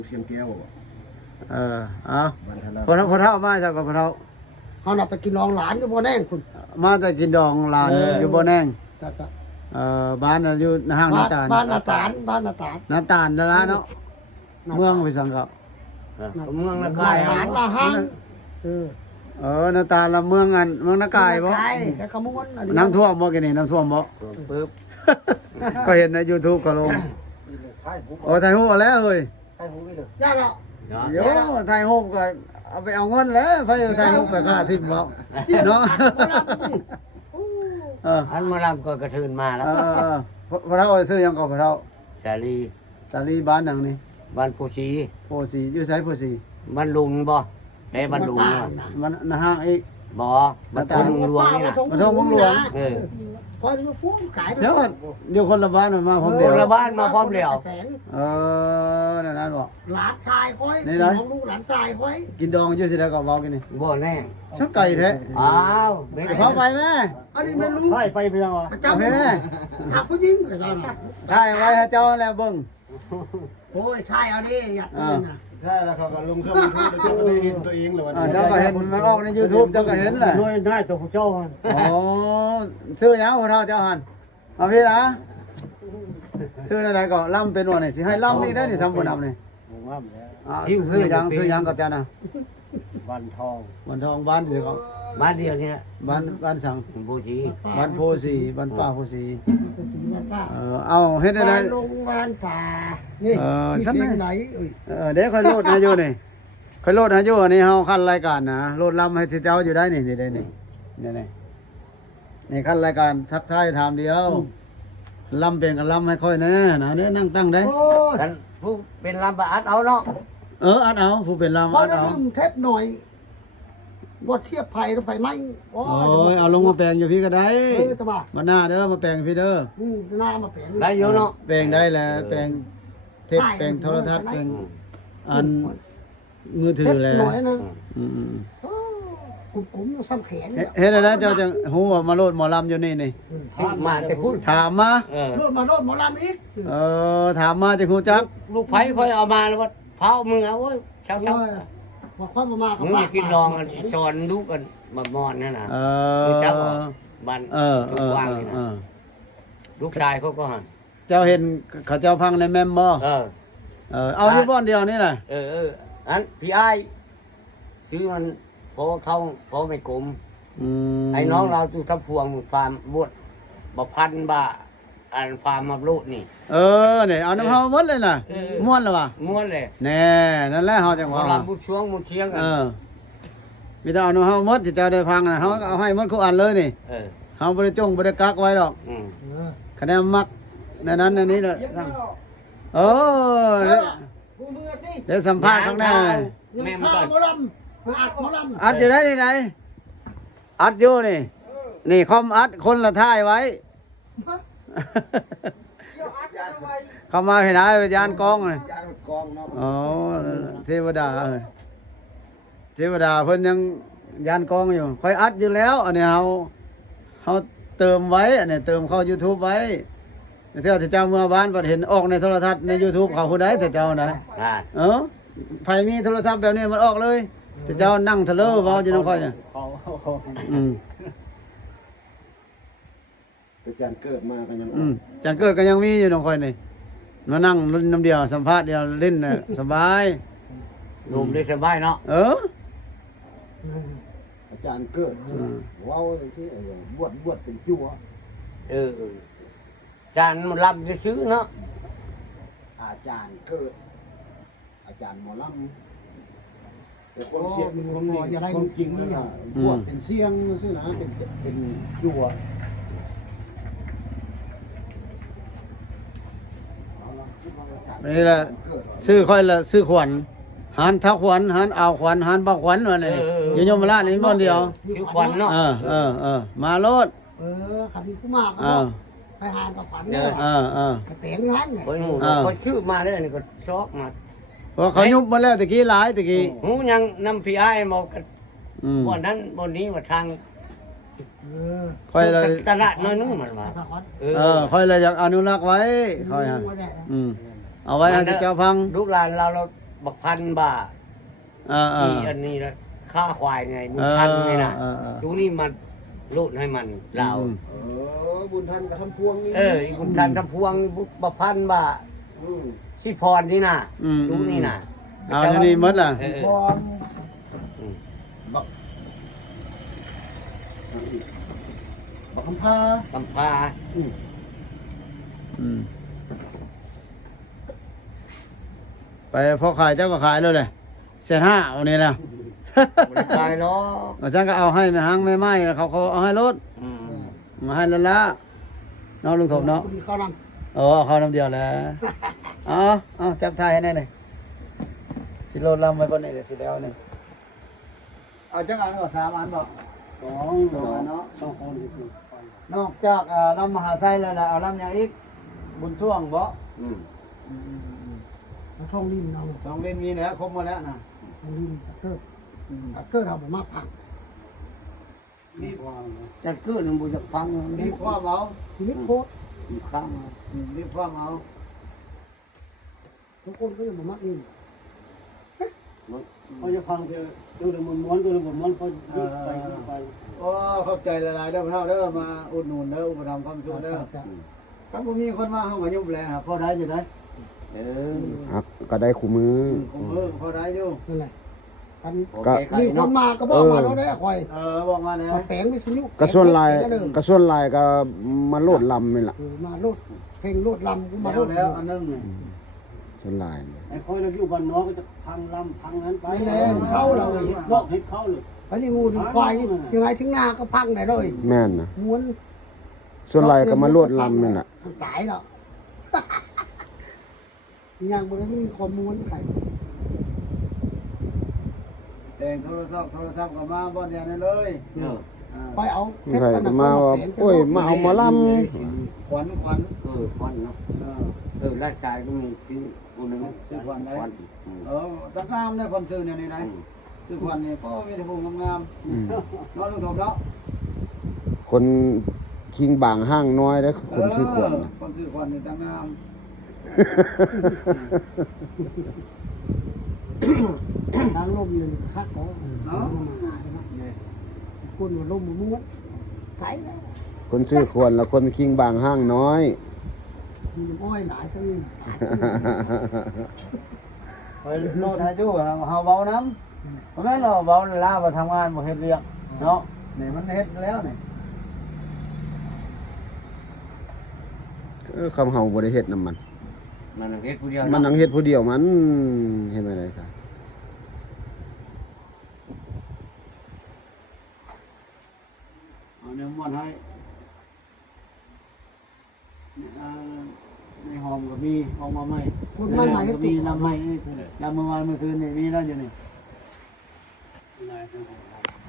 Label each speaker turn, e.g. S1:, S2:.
S1: เชียงแก้ว
S2: เอาพอเท่ามาจากกับพอเท่า
S3: เขาน่ะไปกินน้องหลานก็บ่แน่คุณ
S2: มาแต่กินดองลานอยู่บ่แนง
S3: แต่ก็
S2: บ้านอยู่ห้างนาตาล
S3: บ้านนาตาลบ้านนาตาล
S2: นาตาลนั่นละเนาะเมืองไปสังกับ
S4: เมืองละ
S3: นา
S4: กาย
S3: ตาลละห้าง
S2: นาตาลละเมืองอันเมืองนากายบ่
S3: นากายแค่ขมวนอันนี้
S2: น้ำท่วมบ่กินนี่น้ำท่วมบ่
S4: ปึ๊บ
S2: ก็เห็นใน YouTube ก็ลงโอ้ไทยฮู้แล้วเฮ้ย
S3: ยากแล้ว
S2: โยไทยฮู้ก็เอาไปเอาเงินแล้วไฟไทยฮู้ไปค่าทิพย์บ่เนาะ
S4: อันมาลำก็กระทืนมาแล้ว
S2: พอเท่าซื้อยังก็พอเท่า
S4: สาลี
S2: สาลีบ้านหยังนี่
S4: บ้านโพสี
S2: โพสีอยู่ไสโพสี
S4: บ้านลุงบ่ได้บ้านลุง
S2: มันนะห้างอีก
S4: บ่บ้านตงหลวงนี่นะ
S2: มันท่องมึงหลวง
S3: พอจะฟุ้งขาย
S2: เดี๋ยวอยู่คนละบ้านมาพร้อม
S4: ค
S2: เดียวน
S4: ละบ้านมาพร้อมแล้ว
S2: นั่นบ่
S3: หลานชายค่อยของลูกหลานชายค่อย
S2: กินดองอยู่สิได้ก็เว้ากินนี่
S4: บ่แน่
S2: ชักไก่แท้
S4: อ้าวไม่
S2: เข้าไปแม่
S3: อันนี้ไม่รู้
S1: ไปเพียงอ่ะ
S3: เจ้าแม่ถามผู้หญิงก็เจ้าน่ะ
S2: ถ่ายไว้ให้เจ้าแล้วเบิ่ง
S3: โอ้ยชายเอาดิอยากกินน่ะ
S1: ใช่แล้วเขาก็ลงช่องยูทูบเจ้าก็ได้เห็นตัวเองเลยวันนี้
S2: เจ้าก็เห็นมันออกใน YouTube เจ้าก็เห็นแหละ
S1: ด้วยได้ตัวผู้เจ้า
S2: อ๋อซื้อหยังพอเท่าเจ้าหันเอาพี่นะซื้ออะไรก็ล่ำเป็นวันนี่สิให้ล่ำอีกได้นี่สำบ่นำนี่ซื้อหยังกับเจ้านะ
S1: วันทอง
S2: วันทองบ้านเดียวก็
S4: บ้านเดียวนี่แหละ
S2: บ้านสัง
S4: โพสี
S2: บ้านโพสีบ้านป้าโพสี
S3: ป้า
S2: เอาเฮ็ดได้
S3: บ้านลงบ้านป่านี่มีเพลงไหน
S2: เดี๋ยวค่อยโหลดให้อยู่นี่ค่อยโหลดให้อยู่อันนี้เฮาคันรายการนะโหลดลำให้เจ้าอยู่ได้นี่ได้นี่นี่คันรายการทักทายถามเดียวลำเป็นกับลำให้ค่อยแน่นะเด้นั่งตั้งได้
S4: กันผู้เป็นลำบากเอาเนาะ
S2: อัดเอาผู้เป็นลำ
S3: พอ
S2: อัด
S3: ได้
S2: เอา
S3: ลืมเทปหน่อยบทเทียบไผ่หรือไผ่ไหมโอ้
S2: โอ้ยเอาลงมาแปลงอยู่พี่ก็ได้
S3: ตะบ่า
S2: มาหน้าเด้อมาแปลงพี่เด้อ
S3: หน้ามาแผง
S4: ได้อยู่เนาะ
S2: แปลงได้แหละแปลงเทปแปลงโทรทัศน์แปลงอันมือถือแหละ
S3: หน่อยนึง
S2: อืม
S3: กุ้มซ้ำแขน
S2: เฮ็ดได้เจ้าจังฮู้ว่ามาโลดหมอลำอยู่นี่นี่
S4: ซื้อมาแต่พูด
S2: ถามมา
S3: โดนมาโดนหมอลำอีก
S2: ถามมาจังฮู้จัก
S4: ลูกไผ่ค่อยเอามาแล้วว่าเผามึงเอาเว้ยเช้า
S3: บอกความมา
S4: มึงกินลองกันสอนลูกกันมามอนนั่นน่ะจักบ้านทุกวางนี่นะลูกชายเขาก็หัน
S2: เจ้าเห็นเขาเจ้าพังในแมมบ่เอาอยู่บ่อนเดียวนี่แหละ
S4: อันพี่ไอ้ซื้อมันพอเขาพอไม่กลมไอ้น้องเราจูทับพวงฟาร์มบวชบ่พันบ่าอันฟาร์มมาลูกนี่
S2: นี่เอาน้ำเฮาหมดเลยน่ะม่วนแล้วว่ะ
S4: ม้วนเลย
S2: แน่นั่นแหละเฮาจังว่า
S4: เราบุญช่วงบุญเชียงกัน
S2: มีแต่เอาน้ำเฮาหมดสิเจ้าได้ฟังน่ะเฮาเอาให้หมดทุกอันเลยนี่เฮาบ่ได้จงบ่ได้กักไว้ดอกคะแนนมักในนั้นในนี้แหละเดี๋ยวสัมภาษณ์ข้างหน้า
S4: แม่มัน
S3: ข้า
S4: ก็
S3: หมอลำมาอัดหมอลำ
S2: อัดอยู่ได้ที่ไหนอัดอยู่นี่นี่คอมอัดคนละท่ายไว้ เข้ามาเห็นไหมยานกองเลย
S1: ยางกองเนาะ
S2: อ๋อเทวดาเทวดาเพิ่นยังยานกองอยู่ค่อยอัดอยู่แล้วอันนี้เฮาเติมไว้อันนี้เติมเข้า YouTube ไว้เที่ยวเจ้าเมื่อบ้านบัดเห็นออกในโทรทัศน์ใน YouTube เขาผู้ใดแต่เจ้านะไผมีโทรศัพท์แบบนี้มันออกเลยแต่เจ้านั่งทะเลเว้าอยู่นำค่อยน่ะ
S1: แต่จานเกิดมากันยัง
S2: จันเกิดก็ยังมีอยู่นำค่อยนี่มานั่งรุ่นน้ำเดียวสัมภาษณ์เดียวเล่นน่ะสบาย
S4: หนุ่มได้สบายเนาะ
S1: อาจารย์เกิดว้าวที่บวชเป็นจั่ว
S4: จานมันรับจะซื้อเนาะ
S1: อาจารย์เกิดอาจารย์หมอลำแต่ความเสียงความจริงนี่บวชเป็นเสียงซื่อนะเป็นจั่ว
S2: นี่แหละซื้อค่อยละซื้อขวัญหันทักขวัญหันอ่าวขวัญหันบักขวัญว่านี่อยู่ยมราชนี่บ่เดียว
S4: ซื้อควันเนาะ
S2: มาโลด
S3: ขับมีผู้มากก็ไปหากับฝันเนี่ยเต๋งงั้นเนี่ย
S4: คนหมู่เขาซื้อมาได้นี่ก็ชอกมา
S2: เพราะเขายุบมาแล้วตะกี้หลายตะกี้
S4: หูยังนำพี่ไอ้มากันบ่นั้นบ่นี้มาทาง
S2: ค่อยละ
S4: ตลาดน้อยนึงมันว่า
S2: ค่อยละอยากอนุรักษ์ไว้ค่อยฮะเอาไว้ให้เจ้าพัง
S4: ลูกหลานเราบักพันบาท ที่อันนี้ละค่าควายไงบุญทันไงนะตรงนี้มันรูดให้มันเรา
S1: บุญทันกับทำพวงนี่
S4: บุญทันทำพวงบักพันบาทสิพรนี่นะตรงนี้นะ
S2: เอาอันนี้หมดล่ะ
S1: พรบักคำพา
S4: กำพา
S2: ไปพอขายเจ้าก็ขายเลย150,000วันนี้แล้ว
S4: บริการล้อ
S2: อาจารย์ก็เอาให้แม่หังแม่ไม้เขาเอาให้รถมาให้ละน้องลุงถมเนาะ
S3: ดีเข้าน
S2: เอาเข้าน้ำเดียวแหล้วเอาจับทายให้แน่เลยสิโลดลำไว้บนนี้เดี๋ยวสิแล้วนี่เอาจักอันก็3 อันบอก2 อันเนาะ2 คนนอกจากลำมหาไซแล้วนะเอาลำอย่างอีกบุญช่วงบ่
S3: ำท่องริมเรา
S2: ต้องเล่นมีแล้วครบหมดแล้วนะ
S3: ท่องริมตะเกิดเราผมมาผัก
S2: มีความ
S4: จะเกิดหนึ่งบุญจะพัง
S2: มีความเอา
S3: ทีนี้โคตร
S4: ข้าง
S2: มีความเอา
S3: ทุกคนก็ยังมามักริม
S4: เขาจะพังคือตัวหนึ่งมันม้วนตัวหนึ่งมันม้วนเขาไป
S2: โอ้เข้าใจหลายๆเด้อพ่อเฒ่าเด้อมาอุดหนุนเด้ออุปถัมภ์ความสุขเด้อถ้าบ่มีคนมาเฮาก็ยุ่งแลพอได้อยู่ได้
S1: ก็ได้คู่มือ
S2: พอได้อยู่
S3: นั่นแหละอัน
S1: ก็
S3: มีคนมาก็บอกมาแล้วได้คอย
S2: บอกมาแล้ว
S3: มาแปลงไม่สนุก
S1: กระส่วนลายก็มาโลดลำนี่ล่ะ
S3: มาโลดเพลงโลดลำกูมาโลด
S2: แล้วอันนึง
S1: ส่วนลาย
S4: ไอ้คอยเราอยู่บ้านน้องก็จะพังลำพังนั้นไปลอกให้เขาเลย
S3: ไปนี่งูถึงควายยังไงถึงหน้าก็พังได้เลย
S1: แม่นนะ
S3: ม้วน
S1: ส่วนลายก็มาโลดลำนี่ล่ะ
S3: ตายแล้วยังบ่ได้มีความม้วนไข่
S2: แต่งโทรศัพท์ก็มาบ่เดียวนั้นเลย
S3: ไปเอา
S1: ใครก็มาว่าโอ้ยมาเอาหมาล
S2: ขวัญ
S4: ควันเนาะราชายก็มีซื้อคนนึงซื้อควันได้
S2: ตั้งงามได้คนซื้อเนี่ยนี่ไหนซื้อขวัญนี่ก็มีแต่ผู้งาม
S1: ำ
S2: ๆน้องลุงถมเนาะ
S1: คนคิงบางห้างน้อยเด้อคนชื่อขวัญน่ะ
S2: คนซื้อขวัญนี่ตั้งงาม
S3: ทางลมนี่คักเขาคนว่าลมม้วนไข่แล้ว
S1: คนชื่อขวัญแล้วคนคิงบางห้างน้อย
S3: มีน้ำอ้อยหลายทั้งนี้
S2: ไปโลดให้อยู่เฮาเว้าน้ำบ่แม่นเราเว้าลาบ่ทำงานบ่เฮ็ดเวียกเนาะนี่มันเฮ็ดแล้วนี่
S1: คำเฮาบ่ได้เฮ็ดนำมัน
S4: มันเฮ็ดผู้เดียว
S1: มันนังเฮ็ดผู้เดียวมันเฮ็ดอะไรครับ
S2: เอาเนื้อม้วนให้ในหอมก็มีออกมาใหม่
S3: คนมันใหม่
S2: ก็มีลำใหม่ลำเมื่อวานเมื่อคืนนี่มีแล้วอยู่นี่